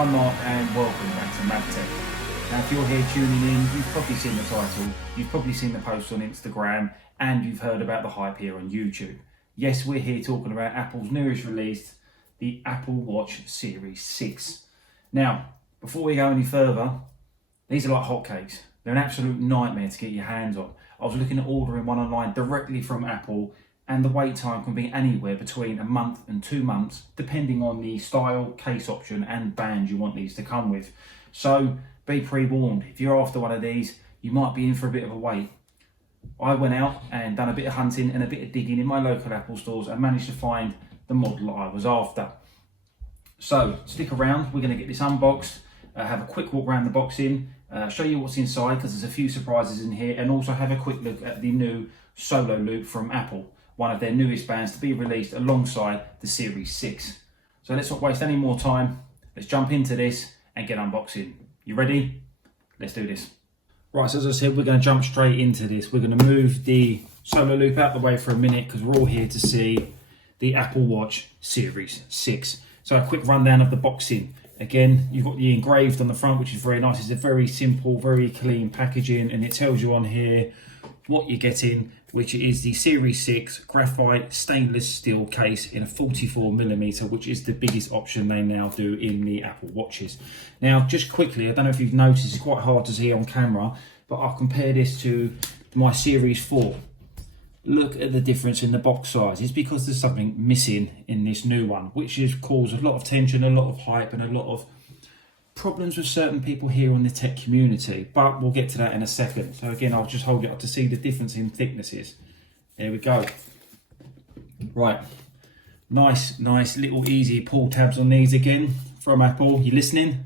I'm Mark and welcome back to MavTech. Now if you're here tuning in, you've probably seen the title, you've probably seen the post on Instagram, and you've heard about the hype here on YouTube. Yes, we're here talking about Apple's newest release, the Apple Watch Series 6. Now, before we go any further, these are like hotcakes. They're an absolute nightmare to get your hands on. I was looking at ordering one online directly from Apple, and the wait time can be anywhere between a month and 2 months, depending on the style, case option and band you want these to come with. So be pre-warned, if you're after one of these, you might be in for a bit of a wait. I went out and done a bit of hunting and a bit of digging in my local Apple stores and managed to find the model I was after. So stick around, we're going to get this unboxed, have a quick walk around the box show you what's inside because there's a few surprises in here, and also have a quick look at the new Solo Loop from Apple, one of their newest bands to be released alongside the Series 6. So let's not waste any more time, let's jump into this and get unboxing. You ready? Let's do this. Right, so as I said, we're going to jump straight into this. We're going to move the Solo Loop out the way for a minute because we're all here to see the Apple Watch Series 6. So a quick rundown of the boxing. Again, you've got the engraved on the front, which is very nice. It's a very simple, very clean packaging, and it tells you on here what you're getting, which is the Series 6 Graphite Stainless Steel case in a 44mm, which is the biggest option they now do in the Apple Watches. Now, just quickly, I don't know if you've noticed, it's quite hard to see on camera, but I'll compare this to my Series 4. Look at the difference in the box size. It's because there's something missing in this new one, which has caused a lot of tension, a lot of hype, and a lot of problems with certain people here on the tech community. But we'll get to that in a second. So again, I'll just hold it up to see the difference in thicknesses. There we go. Right. Nice little easy pull tabs on these again from Apple. You listening?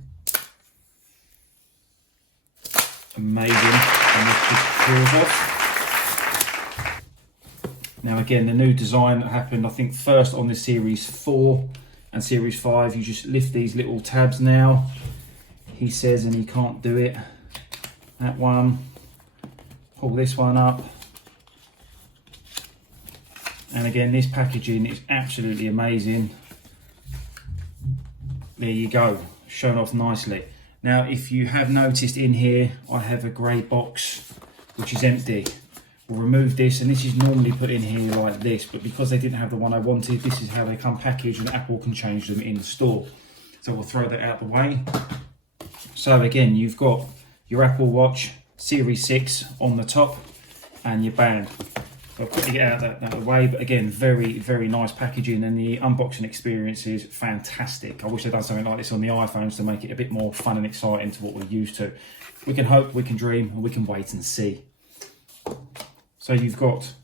Amazing. And this just pulls off. Now again, the new design that happened, I think first on the Series 4 and Series 5, you just lift these little tabs now. He says, and he can't do it. That one, pull this one up. And again, this packaging is absolutely amazing. There you go, shown off nicely. Now, if you have noticed in here, I have a grey box, which is empty. We'll remove this, and this is normally put in here like this, but because they didn't have the one I wanted, this is how they come packaged, and Apple can change them in the store. So we'll throw that out the way. So again, you've got your Apple Watch Series 6 on the top and your band. So I'll quickly get out of the way, but again, very nice packaging, and the unboxing experience is fantastic. I wish they'd done something like this on the iPhones to make it a bit more fun and exciting to what we're used to. We can hope, we can dream, and we can wait and see. So you've got,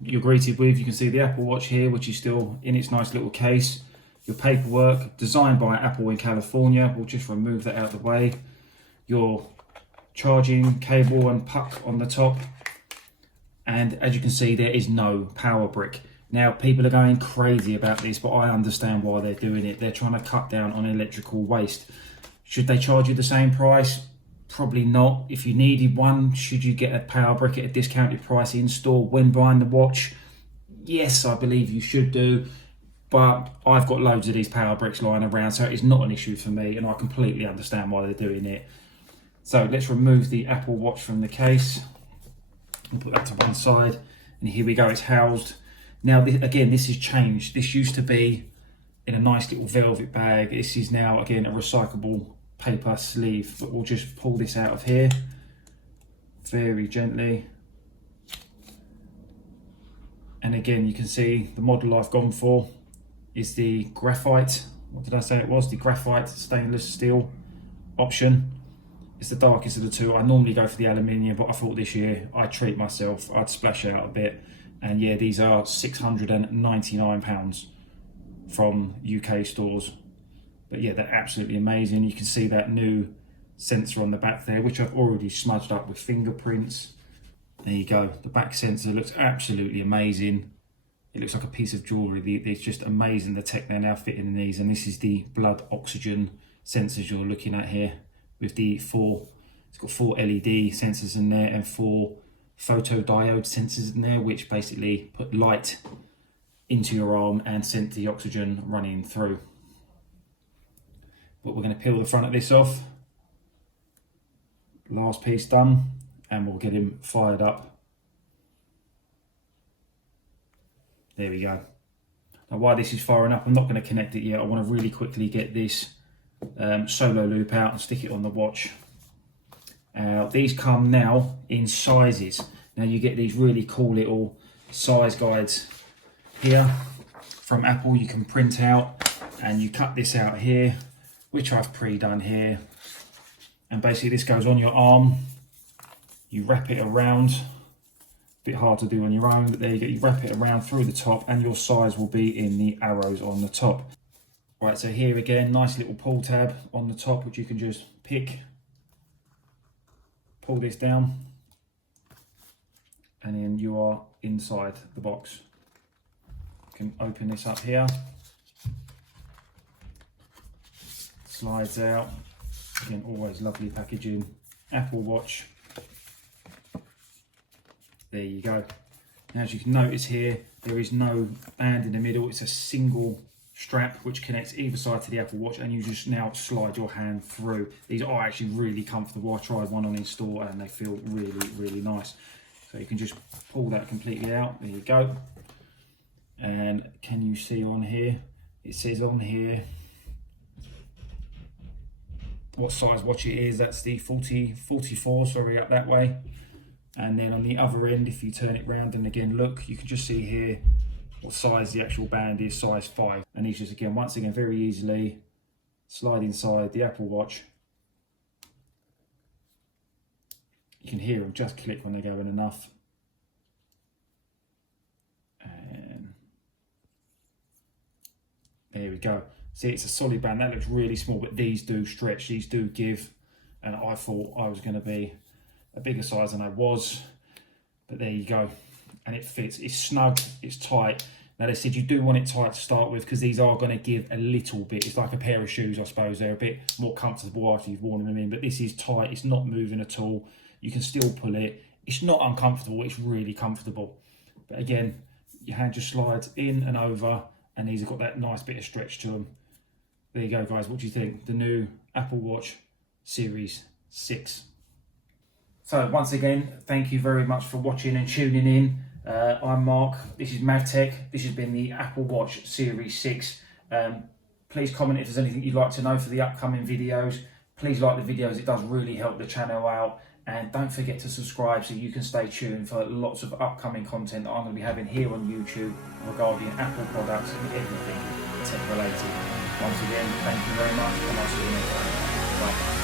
you're greeted with, you can see the Apple Watch here, which is still in its nice little case. Your paperwork, designed by Apple in California. We'll just remove that out of the way. Your charging cable and puck on the top. And as you can see, there is no power brick. Now, people are going crazy about this, but I understand why they're doing it. They're trying to cut down on electrical waste. Should they charge you the same price? Probably not. If you needed one, should you get a power brick at a discounted price in store when buying the watch? Yes, I believe you should do, but I've got loads of these power bricks lying around, so it's not an issue for me, and I completely understand why they're doing it. So let's remove the Apple Watch from the case and put that to one side, and here we go, it's housed. Now again, this has changed. This used to be in a nice little velvet bag. This is now again a recyclable paper sleeve, but we'll just pull this out of here very gently, and again you can see the model I've gone for is the graphite, what did I say it was, the graphite stainless steel option. It's the darkest of the two. I normally go for the aluminium, but I thought this year I'd treat myself, I'd splash out a bit, and yeah, these are £699 from UK stores. But yeah, they're absolutely amazing. You can see that new sensor on the back there, which I've already smudged up with fingerprints. There you go. The back sensor looks absolutely amazing. It looks like a piece of jewellery. It's just amazing the tech they're now fitting in these. And this is the blood oxygen sensors you're looking at here with the it's got 4 LED sensors in there and 4 photodiode sensors in there, which basically put light into your arm and sent the oxygen running through. But we're going to peel the front of this off. Last piece done, and we'll get him fired up. There we go. Now while this is firing up, I'm not going to connect it yet. I want to really quickly get this solo loop out and stick it on the watch. These come now in sizes. Now you get these really cool little size guides here from Apple. You can print out, and you cut this out here, which I've pre-done here. And basically this goes on your arm. You wrap it around. A bit hard to do on your own, but there you go. You wrap it around through the top, and your size will be in the arrows on the top. Right, so here again, nice little pull tab on the top, which you can just pick, pull this down, and then you are inside the box. You can open this up here, slides out. Again, always lovely packaging. Apple Watch. There you go. And as you can notice here, there is no band in the middle. It's a single strap which connects either side to the Apple Watch, and you just now slide your hand through. These are actually really comfortable. I tried one on in store and they feel really, really nice. So you can just pull that completely out. There you go. And can you see on here? It says on here what size watch it is. That's the 44, sorry, up that way. And then on the other end, if you turn it round and again look, you can just see here what size the actual band is, size 5. And these just again, once again, very easily slide inside the Apple Watch. You can hear them just click when they go in enough. And there we go. See, it's a solid band. That looks really small, but these do stretch, these do give. And I thought I was going to be a bigger size than I was, but there you go. And it fits. It's snug, it's tight. Now they said you do want it tight to start with, because these are going to give a little bit. It's like a pair of shoes, I suppose. They're a bit more comfortable after you've worn them in, but this is tight. It's not moving at all. You can still pull it. It's not uncomfortable. It's really comfortable. But again, your hand just slides in and over, and these have got that nice bit of stretch to them. There you go, guys. What do you think? The new Apple Watch Series 6. So once again, thank you very much for watching and tuning in. I'm Mark, this is MavTech. This has been the Apple Watch Series 6. Please comment if there's anything you'd like to know for the upcoming videos. Please like the videos, it does really help the channel out. And don't forget to subscribe so you can stay tuned for lots of upcoming content that I'm going to be having here on YouTube regarding Apple products and everything tech related. Once again, thank you very much, and I'll see you next time. Bye.